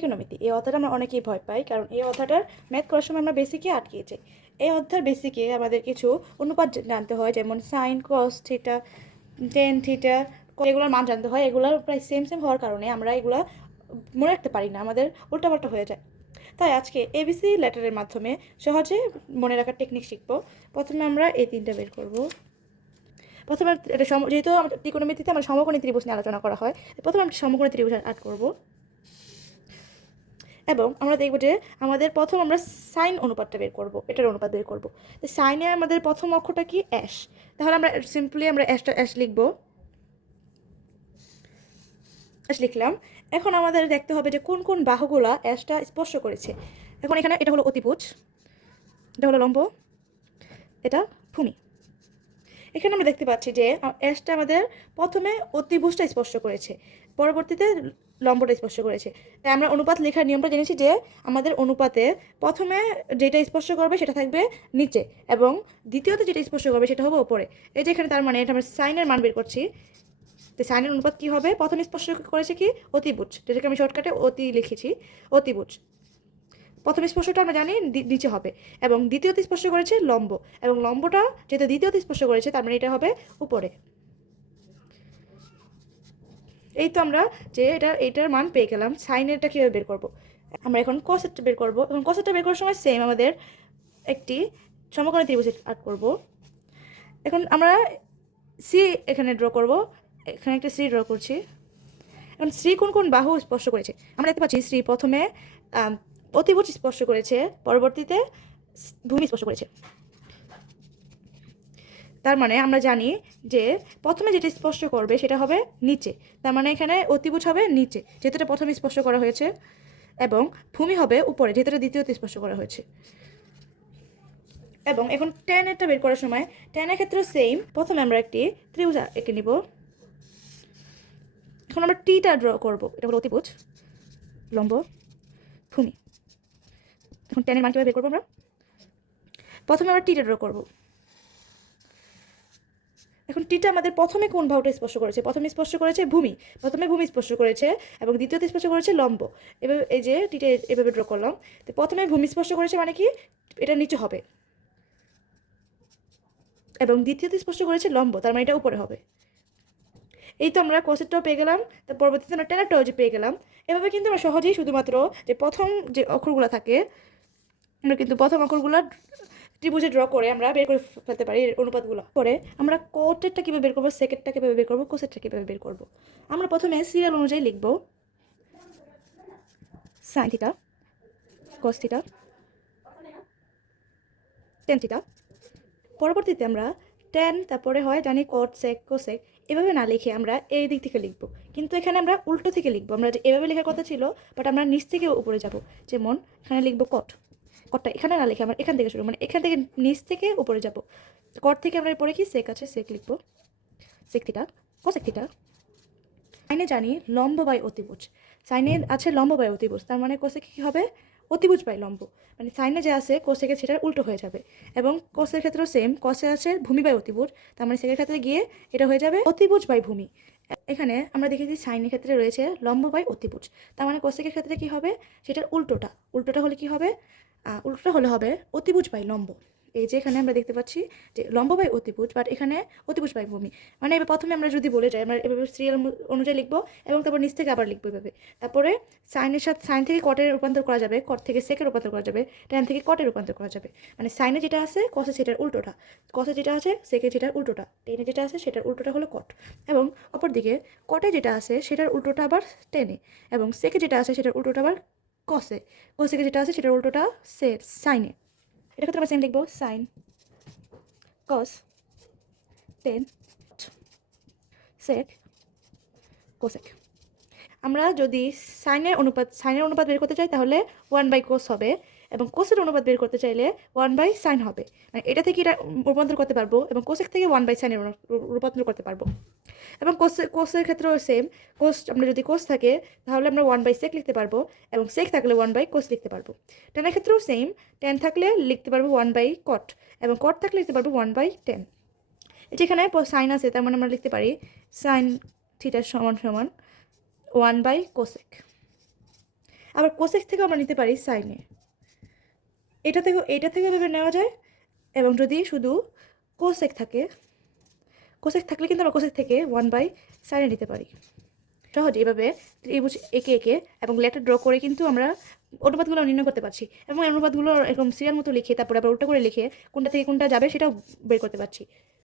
ত্রিকোণমিতি এই অধ্যায়টা আমরা অনেকেই ভয় পাই, কারণ এই অধ্যায়টার ম্যাথ করার সময় আমরা বেসিকে আটকে যাই এই অধ্যায়ের বেসিকে আমাদের কিছু অনুপাত জানতে হয়, যেমন sine cos theta tan theta এগুলোর মান জানতে হয়। এগুলোর প্রায় সেম সেম হওয়ার কারণে আমরা এগুলো মনে রাখতে পারি না, আমাদের উল্টাপাল্টা হয়ে যায়। তাই আজকে এবিসি লেটারের মাধ্যমে সহজে মনে রাখার টেকনিক শিখব। প্রথমে আমরা এই তিনটা বের করব। প্রথমে এটা যেহেতু আমরা ত্রিকোণমিতিতে আমরা সমকোণী ত্রিভুজ নিয়ে আলোচনা করা হয়, প্রথমে আমরা সমকোণী ত্রিভুজ আট করব। এবং আমরা দেখব যে আমাদের প্রথম আমরা সাইন অনুপাতটা বের করব, এটার অনুপাত বের করব। তো সাইনে আমাদের প্রথম অক্ষরটা কি? অ্যাশ। তাহলে আমরা সিম্পলি আমরা অ্যাশটা, অ্যাশ লিখব। অ্যাশ লিখলাম। এখন আমাদের দেখতে হবে যে কোন কোন বাহুগুলা অ্যাশটা স্পর্শ করেছে। এখন এখানে এটা হলো অতিভুজ, এটা হলো লম্ব, এটা ভূমি। এখানে আমরা দেখতে পাচ্ছি যে অ্যাশটা আমাদের প্রথমে অতিভুজটা স্পর্শ করেছে। পরবর্তীতে লম্বটা স্পর্শ করেছে। তাই আমরা অনুপাত লেখার নিয়মটা জেনেছি যে আমাদের অনুপাতে প্রথমে যেটা স্পর্শ করবে সেটা থাকবে নিচে এবং দ্বিতীয়তে যেটা স্পর্শ করবে সেটা হবে ওপরে। এই যে এখানে তার মানে এটা আমরা সাইনের মান বের করছি। তো সাইনের অনুপাত কী হবে? প্রথমে স্পর্শ করেছে কি? অতিভুজ। যেটাকে আমি শর্টকাটে অতি লিখেছি। অতিভুজ। প্রথম স্পর্শটা আমরা জানি নিচে হবে এবং দ্বিতীয়তে স্পর্শ করেছে লম্ব এবং লম্বটা যেহেতু দ্বিতীয়তে স্পর্শ করেছে তার মানে এটা হবে উপরে। এই তো আমরা যে এটা, এটার মান পেয়ে গেলাম। সাইনেরটা কীভাবে বের করব? আমরা এখন কসেটটা বের করব। এখন কসেটটা বের করার সময় সেম আমাদের একটি সমকোণী ত্রিভুজ আর্ট করব। এখন আমরা সি এখানে ড্র করব। এখানে একটা সি ড্র করছি। এখন শ্রী কোন কোন বাহু স্পর্শ করেছে? আমরা দেখতে পাচ্ছি শ্রী প্রথমে অতিভুজ স্পর্শ করেছে, পরবর্তীতে ভূমি স্পর্শ করেছে। তার মানে আমরা জানি যে প্রথমে যেটা স্পর্শ করবে সেটা হবে নিচে। তার মানে এখানে অতিভুজ হবে নিচে যেহেতু এটা প্রথমে স্পর্শ করা হয়েছে, এবং ভূমি হবে উপরে যেহেতু এটা দ্বিতীয়তে স্পর্শ করা হয়েছে। এবং এখন টেনেরটা বের করার সময় টেনের ক্ষেত্রেও সেম প্রথমে আমরা একটি ত্রিভুজ এঁকে নিব। এখন আমরা টিটা ড্র করব, এটা হলো অতিভুজ, লম্ব, ভূমি। এখন টেনের মান কীভাবে বের করব আমরা? প্রথমে আমরা টিটা ড্র করব। এখন টিটা আমাদের প্রথমে কোন ভাবটা স্পর্শ করেছে? প্রথমে স্পর্শ করেছে ভূমি, প্রথমে ভূমি স্পর্শ করেছে এবং দ্বিতীয়তে স্পর্শ করেছে লম্ব। এভাবে এই যে টিটা এভাবে ড্র করলাম, তো প্রথমে ভূমি স্পর্শ করেছে মানে কি? এটা নিচে হবে। এবং দ্বিতীয়তে স্পর্শ করেছে লম্ব, তার মানে এটা উপরে হবে। এই তো আমরা কোসেটটাও পেয়ে গেলাম, তার পরবর্তীতে আমরা টেনারটাও যে পেয়ে গেলাম। এভাবে কিন্তু আমরা সহজেই শুধুমাত্র যে প্রথম যে অক্ষরগুলো থাকে, আমরা কিন্তু প্রথম অক্ষরগুলো ত্রিভুজে ড্র করে আমরা বের করে ফেলতে পারি অনুপাতগুলো। পরে আমরা কোটেরটা কীভাবে বের করব সেকেন্ডটা কীভাবে বের করব কোসেটটা কীভাবে বের করব। আমরা প্রথমে সিরিয়াল অনুযায়ী লিখব sine theta cos theta tan theta পরবর্তীতে আমরা টেন তারপরে হয় জানি কট সেক কোসেক এভাবে না লিখে আমরা এই দিক থেকে লিখব। কিন্তু এখানে আমরা উল্টো থেকে লিখব। আমরা এভাবে লেখার কথা ছিল বাট আমরা নিচ থেকে উপরে যাব। যেমন এখানে লিখব কট কটটা এখানে না লিখে আমরা এখান থেকে শুরু মানে এখান থেকে নিচ থেকে উপরে যাব। কট থেকে আমরা পরে কি? সেক আছে, সেক লিখব। সেক থিটা কোসেক থিটা সাইনে জানি লম্ব বাই অতিভুজ। সাইনে আছে লম্ব বাই অতিভুজ, তার মানে কোসে কী হবে? অতিভুজ বাই লম্ব। মানে সাইনে যে আছে, কোসেকে সেটার উল্টো হয়ে যাবে। এবং কোসের ক্ষেত্রেও সেম কসে আছে ভূমি বাই অতিভুজ, তার মানে সেকের ক্ষেত্রে গিয়ে এটা হয়ে যাবে অতিভুজ বাই ভূমি। এখানে আমরা দেখেছি সাইনের ক্ষেত্রে রয়েছে লম্ব বাই অতিপুজ তার মানে কোসেকের ক্ষেত্রে কি হবে? সেটার উল্টোটা। উল্টোটা হলে কি হবে? উল্টোটা হলে হবে অতিভুজ বাই লম্ব। এই যে এখানে আমরা দেখতে পাচ্ছি যে লম্ব বাই অতিভুজ বাট এখানে অতিভুজ বাই ভূমি। মানে এবার প্রথমে আমরা যদি বলে যাই, আমরা এভাবে সিরিয়াল অনুযায়ী লিখব এবং তারপর নিচ থেকে আবার লিখব এভাবে। তারপরে সাইনের সাথে সাইন থেকে কটের রূপান্তর করা যাবে কট থেকে সেকের রূপান্তর করা যাবে টেন থেকে কটের রূপান্তর করা যাবে। মানে সাইনে যেটা আছে কসে সেটার উল্টোটা। কসে যেটা আছে সেকে যেটার উল্টোটা। টেনে যেটা আছে, সেটার উল্টোটা হলো কট এবং অপরদিকে কটে যেটা আছে, সেটার উল্টোটা আবার টেনে এবং সেকে যেটা আছে, সেটার উল্টোটা আবার কসে কসেকে যেটা আছে, সেটার উল্টোটা সে সাইনে এটা ক্ষেত্রে আমরা সেম লিখব sine cos tan sec cosec আমরা যদি সাইনের অনুপাত সাইনের অনুপাত বের করতে চাই, তাহলে ওয়ান বাই কোস হবে। এবং কোসের অনুপাত বের করতে চাইলে ওয়ান বাই সাইন হবে। মানে এটা থেকে এটা রূপান্তর করতে পারব এবং কোসেক থেকে ওয়ান বাই সাইনের রূপান্তর করতে পারব। এবং কোসে কোসের ক্ষেত্রেও সেম কোস আমরা যদি কোস থাকে, তাহলে আমরা ওয়ান বাই সেক লিখতে পারব এবং সেক থাকলে ওয়ান বাই কোস লিখতে পারব। টেনের ক্ষেত্রেও সেম টেন থাকলে লিখতে পারব ওয়ান বাই কট এবং কট থাকলে লিখতে পারব ওয়ান বাই টেন যেখানে সাইন আছে, তার মানে আমরা লিখতে পারি সাইন থিটার সমান সমান ওয়ান বাই কোসেক আবার কোসেক থেকেও আমরা নিতে পারি সাইনে এটা থেকে এটা থেকে ভেবে নেওয়া যায় এবং যদি শুধু কোসেক থাকে কোসেক থাকলে কিন্তু আমরা কোসেক থেকে ওয়ান বাই সাইনে নিতে পারি। সহজে, এভাবে ত্রিভুজ একে একে এবং লেটার ড্র করে কিন্তু আমরা অনুপাতগুলো নির্ণয় করতে পারছি এবং অনুপাতগুলো এরকম সিরিয়াল মতো লিখে, তারপরে আবার উল্টো করে লিখে কোনটা থেকে কোনটা যাবে সেটাও বের করতে পারছি।